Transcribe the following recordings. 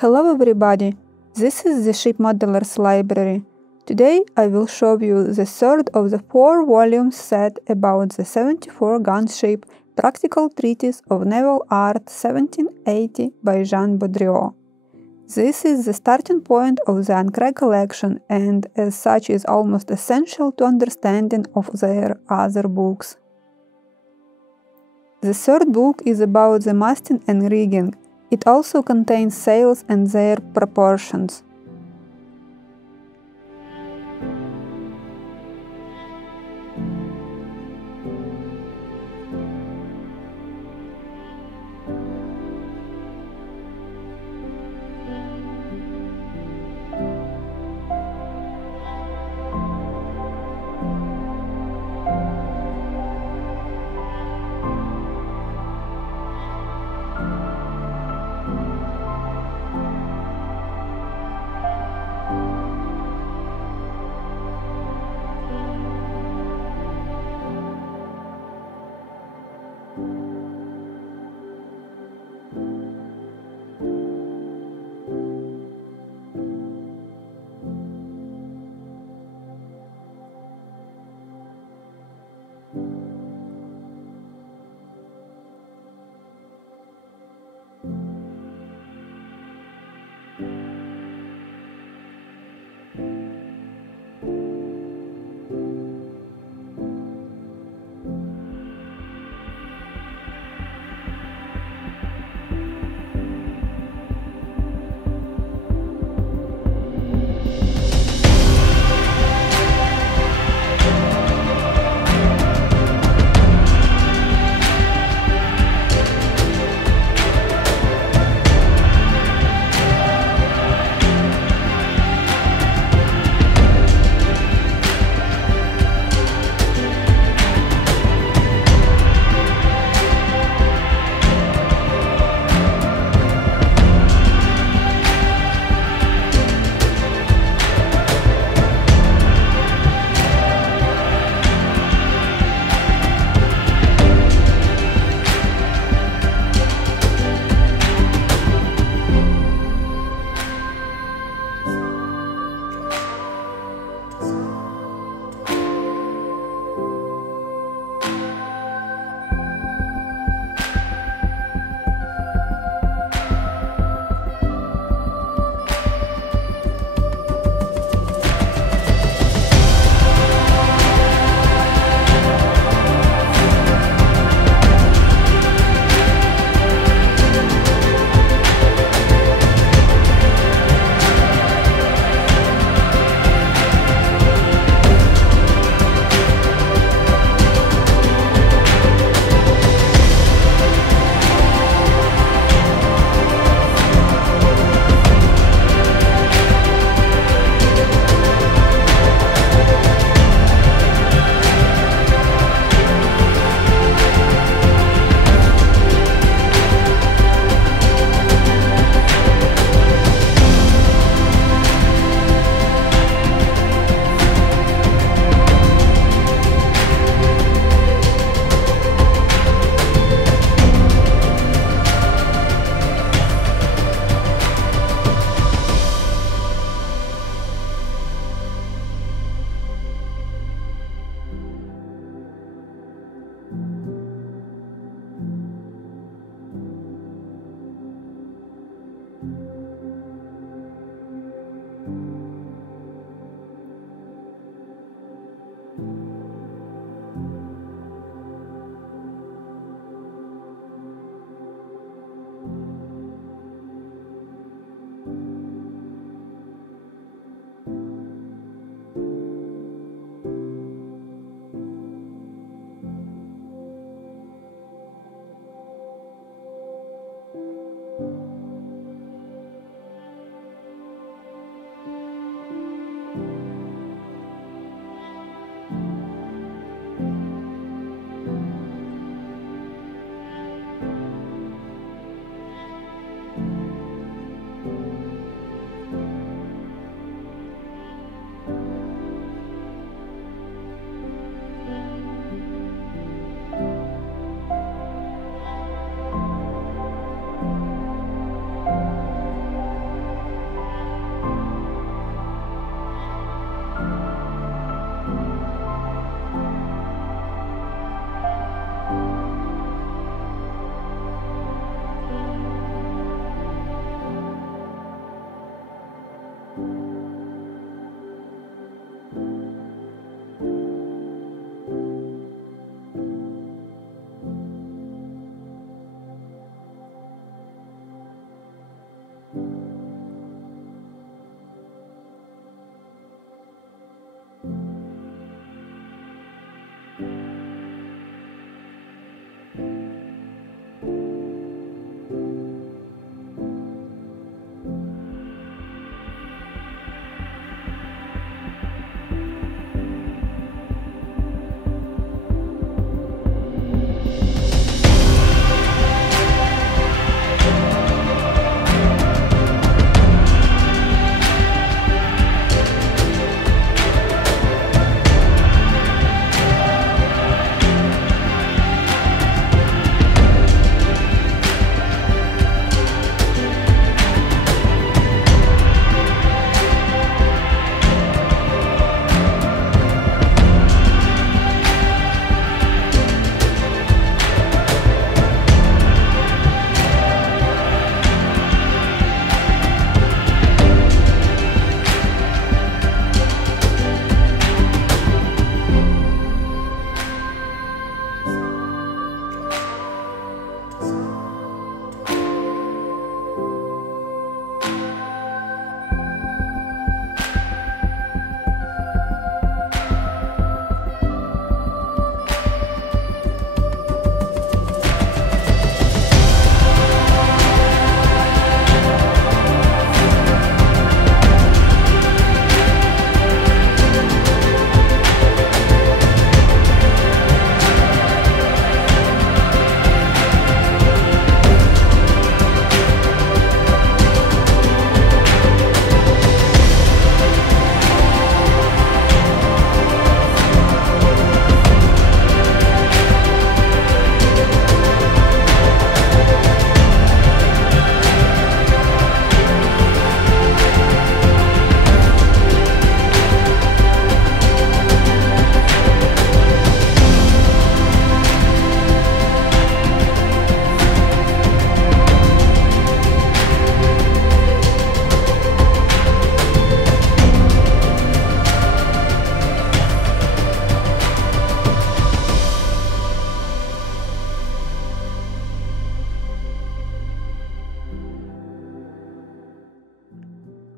Hello everybody, this is the Ship Modelers Library. Today I will show you the third of the 4-volume set about the 74-gun ship Practical Treatise of Naval Art 1780 by Jean Baudrillot. This is the starting point of the Ancre collection and as such is almost essential to understanding of their other books. The third book is about the masting and rigging. It also contains sails and their proportions.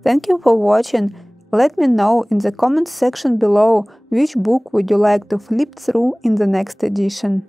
Thank you for watching. Let me know in the comments section below which book would you like to flip through in the next edition.